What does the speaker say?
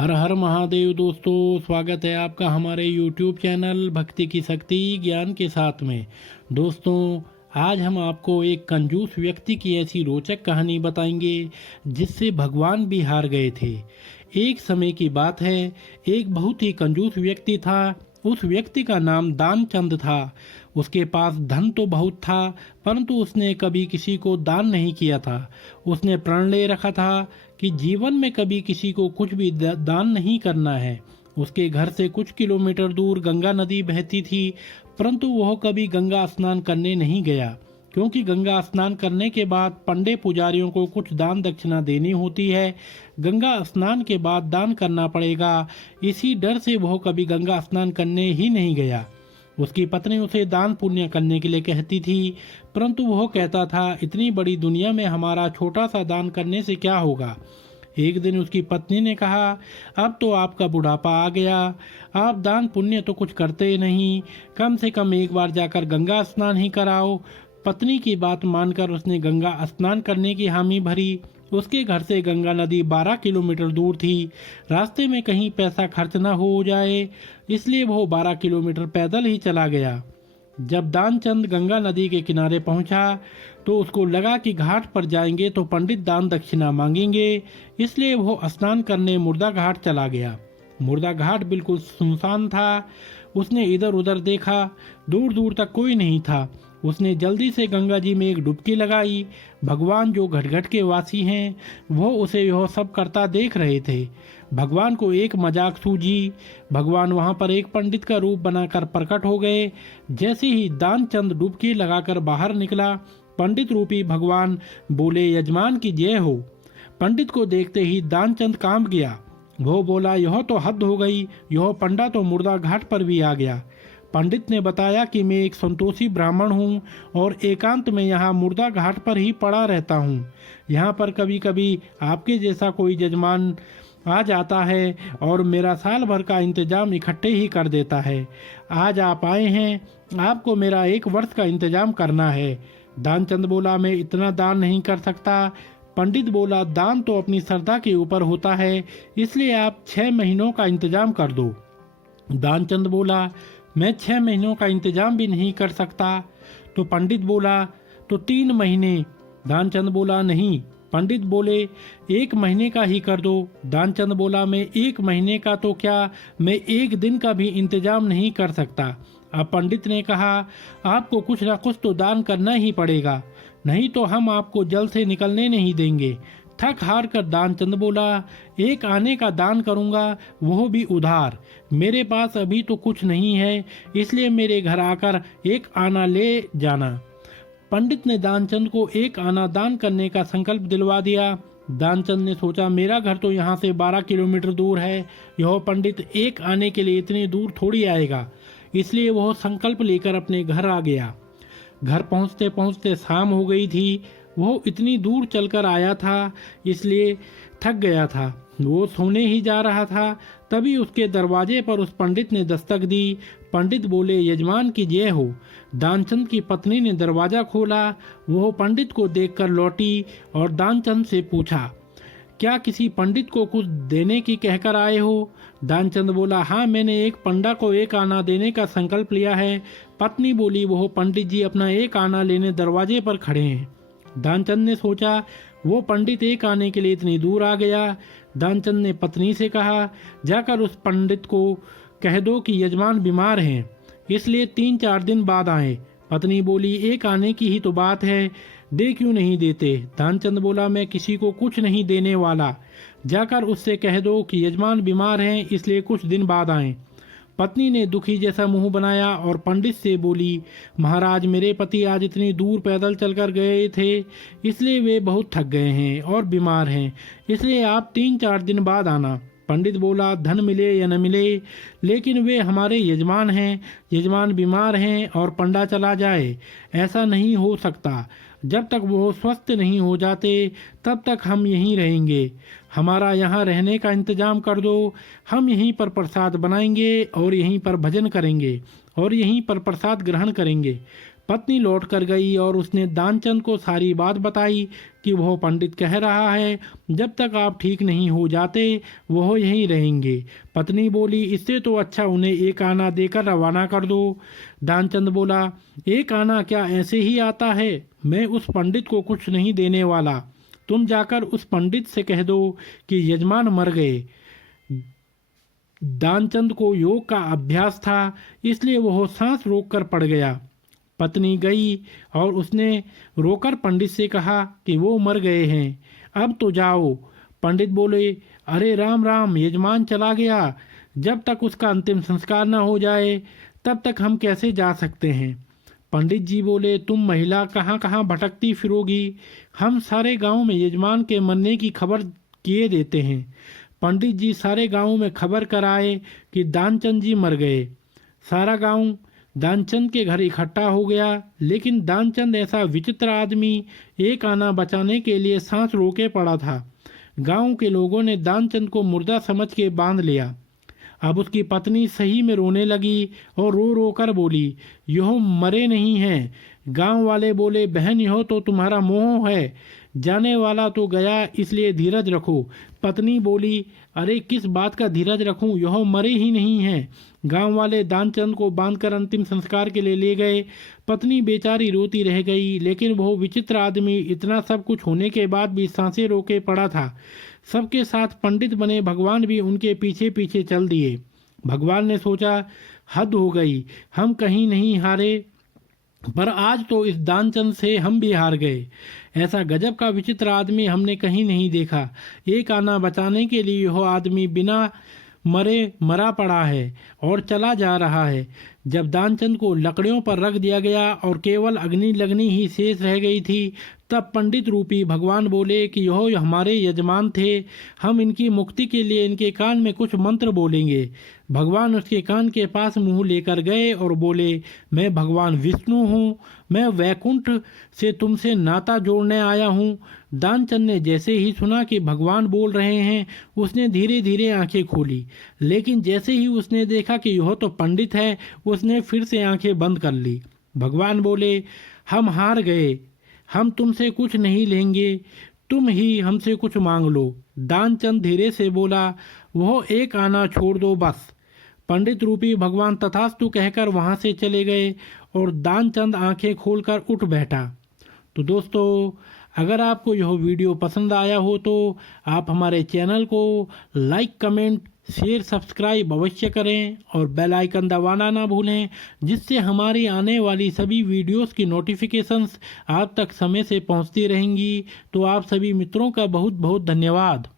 हर हर महादेव दोस्तों, स्वागत है आपका हमारे YouTube चैनल भक्ति की शक्ति ज्ञान के साथ में। दोस्तों, आज हम आपको एक कंजूस व्यक्ति की ऐसी रोचक कहानी बताएंगे जिससे भगवान भी हार गए थे। एक समय की बात है, एक बहुत ही कंजूस व्यक्ति था। उस व्यक्ति का नाम दानचंद था। उसके पास धन तो बहुत था, परंतु उसने कभी किसी को दान नहीं किया था। उसने प्रण ले रखा था कि जीवन में कभी किसी को कुछ भी दान नहीं करना है। उसके घर से कुछ किलोमीटर दूर गंगा नदी बहती थी, परंतु वह कभी गंगा स्नान करने नहीं गया, क्योंकि गंगा स्नान करने के बाद पंडे पुजारियों को कुछ दान दक्षिणा देनी होती है। गंगा स्नान के बाद दान करना पड़ेगा, इसी डर से वह कभी गंगा स्नान करने ही नहीं गया। उसकी पत्नी उसे दान पुण्य करने के लिए कहती थी, परंतु वह कहता था, इतनी बड़ी दुनिया में हमारा छोटा सा दान करने से क्या होगा। एक दिन उसकी पत्नी ने कहा, अब तो आपका बुढ़ापा आ गया, आप दान पुण्य तो कुछ करते नहीं, कम से कम एक बार जाकर गंगा स्नान ही कराओ। पत्नी की बात मानकर उसने गंगा स्नान करने की हामी भरी। उसके घर से गंगा नदी 12 किलोमीटर दूर थी। रास्ते में कहीं पैसा खर्च न हो जाए, इसलिए वो 12 किलोमीटर पैदल ही चला गया। जब दानचंद गंगा नदी के किनारे पहुंचा तो उसको लगा कि घाट पर जाएंगे तो पंडित दान दक्षिणा मांगेंगे, इसलिए वो स्नान करने मुर्दा घाट चला गया। मुर्दा घाट बिल्कुल सुनसान था। उसने इधर उधर देखा, दूर दूर तक कोई नहीं था। उसने जल्दी से गंगा जी में एक डुबकी लगाई। भगवान जो घटघट के वासी हैं, वो उसे यह सब करता देख रहे थे। भगवान को एक मजाक सूझी। भगवान वहां पर एक पंडित का रूप बनाकर प्रकट हो गए। जैसे ही दानचंद डुबकी लगाकर बाहर निकला, पंडित रूपी भगवान बोले, यजमान की जय हो। पंडित को देखते ही दानचंद कांप गया। वो बोला, यह तो हद हो गई, यह पंडा तो मुर्दा घाट पर भी आ गया। पंडित ने बताया कि मैं एक संतोषी ब्राह्मण हूँ और एकांत में यहाँ मुर्दा घाट पर ही पड़ा रहता हूँ। यहाँ पर कभी कभी आपके जैसा कोई जजमान आ जाता है और मेरा साल भर का इंतजाम इकट्ठे ही कर देता है। आज आप आए हैं, आपको मेरा 1 वर्ष का इंतजाम करना है। दानचंद बोला, मैं इतना दान नहीं कर सकता। पंडित बोला, दान तो अपनी श्रद्धा के ऊपर होता है, इसलिए आप 6 महीनों का इंतजाम कर दो। दानचंद बोला, मैं 6 महीनों का इंतजाम भी नहीं कर सकता। तो पंडित बोला, तो 3 महीने। दानचंद बोला, नहीं। पंडित बोले, 1 महीने का ही कर दो। दानचंद बोला, मैं 1 महीने का तो क्या, मैं 1 दिन का भी इंतजाम नहीं कर सकता। अब पंडित ने कहा, आपको कुछ ना कुछ तो दान करना ही पड़ेगा, नहीं तो हम आपको जल से निकलने नहीं देंगे। थक हार कर दानचंद बोला, 1 आने का दान करूंगा, वो भी उधार। मेरे पास अभी तो कुछ नहीं है, इसलिए मेरे घर आकर 1 आना ले जाना। पंडित ने दानचंद को 1 आना दान करने का संकल्प दिलवा दिया। दानचंद ने सोचा, मेरा घर तो यहाँ से 12 किलोमीटर दूर है, यह पंडित 1 आने के लिए इतनी दूर थोड़ी आएगा। इसलिए वह संकल्प लेकर अपने घर आ गया। घर पहुँचते पहुँचते शाम हो गई थी। वो इतनी दूर चलकर आया था, इसलिए थक गया था। वो सोने ही जा रहा था, तभी उसके दरवाजे पर उस पंडित ने दस्तक दी। पंडित बोले, यजमान की जय हो। दानचंद की पत्नी ने दरवाजा खोला। वो पंडित को देखकर लौटी और दानचंद से पूछा, क्या किसी पंडित को कुछ देने की कहकर आए हो? दानचंद बोला, हाँ, मैंने एक पंडा को 1 आना देने का संकल्प लिया है। पत्नी बोली, वो पंडित जी अपना 1 आना लेने दरवाजे पर खड़े हैं। दानचंद ने सोचा, वो पंडित 1 आने के लिए इतनी दूर आ गया। दानचंद ने पत्नी से कहा, जाकर उस पंडित को कह दो कि यजमान बीमार हैं, इसलिए 3-4 दिन बाद आए। पत्नी बोली, 1 आने की ही तो बात है, दे क्यों नहीं देते? दानचंद बोला, मैं किसी को कुछ नहीं देने वाला, जाकर उससे कह दो कि यजमान बीमार हैं, इसलिए कुछ दिन बाद आए। पत्नी ने दुखी जैसा मुंह बनाया और पंडित से बोली, महाराज, मेरे पति आज इतनी दूर पैदल चलकर गए थे, इसलिए वे बहुत थक गए हैं और बीमार हैं, इसलिए आप 3-4 दिन बाद आना। पंडित बोला, धन मिले या न मिले, लेकिन वे हमारे यजमान हैं, यजमान बीमार हैं और पंडा चला जाए, ऐसा नहीं हो सकता। जब तक वो स्वस्थ नहीं हो जाते तब तक हम यहीं रहेंगे। हमारा यहाँ रहने का इंतजाम कर दो, हम यहीं पर प्रसाद बनाएंगे और यहीं पर भजन करेंगे और यहीं पर प्रसाद ग्रहण करेंगे। पत्नी लौट कर गई और उसने दानचंद को सारी बात बताई कि वह पंडित कह रहा है जब तक आप ठीक नहीं हो जाते वह यहीं रहेंगे। पत्नी बोली, इससे तो अच्छा उन्हें एक आना देकर रवाना कर दो। दानचंद बोला, एक आना क्या ऐसे ही आता है? मैं उस पंडित को कुछ नहीं देने वाला। तुम जाकर उस पंडित से कह दो कि यजमान मर गए। दानचंद को योग का अभ्यास था, इसलिए वह सांस रोककर पड़ गया। पत्नी गई और उसने रोकर पंडित से कहा कि वो मर गए हैं, अब तो जाओ। पंडित बोले, अरे राम राम, यजमान चला गया, जब तक उसका अंतिम संस्कार न हो जाए तब तक हम कैसे जा सकते हैं? पंडित जी बोले, तुम महिला कहाँ कहाँ भटकती फिरोगी, हम सारे गांव में यजमान के मरने की खबर किए देते हैं। पंडित जी सारे गांव में खबर कराए कि दानचंद जी मर गए। सारा गांव दानचंद के घर इकट्ठा हो गया, लेकिन दानचंद ऐसा विचित्र आदमी एक आना बचाने के लिए सांस रोके पड़ा था। गांव के लोगों ने दानचंद को मुर्दा समझ के बांध लिया। अब उसकी पत्नी सही में रोने लगी और रो रो कर बोली, यह मरे नहीं हैं। गांव वाले बोले, बहन यह तो तुम्हारा मोह है, जाने वाला तो गया, इसलिए धीरज रखो। पत्नी बोली, अरे किस बात का धीरज रखूं, यह मरे ही नहीं हैं। गांव वाले दानचंद को बांधकर अंतिम संस्कार के लिए ले गए। पत्नी बेचारी रोती रह गई, लेकिन वह विचित्र आदमी इतना सब कुछ होने के बाद भी सांसें रोके पड़ा था। सबके साथ पंडित बने भगवान भी उनके पीछे पीछे चल दिए। भगवान ने सोचा, हद हो गई, हम कहीं नहीं हारे, पर आज तो इस दानचंद से हम भी हार गए। ऐसा गजब का विचित्र आदमी हमने कहीं नहीं देखा। एक आना बचाने के लिए यह आदमी बिना मरे मरा पड़ा है और चला जा रहा है। जब दानचंद को लकड़ियों पर रख दिया गया और केवल अग्नि लगनी ही शेष रह गई थी, तब पंडित रूपी भगवान बोले कि यह हमारे यजमान थे, हम इनकी मुक्ति के लिए इनके कान में कुछ मंत्र बोलेंगे। भगवान उसके कान के पास मुंह लेकर गए और बोले, मैं भगवान विष्णु हूँ, मैं वैकुंठ से तुमसे नाता जोड़ने आया हूँ। दानचंद ने जैसे ही सुना कि भगवान बोल रहे हैं, उसने धीरे धीरे आंखें खोली, लेकिन जैसे ही उसने देखा कि यह तो पंडित है, उसने फिर से आंखें बंद कर ली। भगवान बोले, हम हार गए, हम तुमसे कुछ नहीं लेंगे, तुम ही हमसे कुछ मांग लो। दानचंद धीरे से बोला, वह एक आना छोड़ दो बस। पंडित रूपी भगवान तथास्तु कहकर वहां से चले गए और दानचंद आंखें खोलकर उठ बैठा। तो दोस्तों, अगर आपको यह वीडियो पसंद आया हो तो आप हमारे चैनल को लाइक, कमेंट, शेयर, सब्सक्राइब अवश्य करें और बेल आइकन दबाना ना भूलें, जिससे हमारी आने वाली सभी वीडियोस की नोटिफिकेशंस आप तक समय से पहुंचती रहेंगी। तो आप सभी मित्रों का बहुत बहुत धन्यवाद।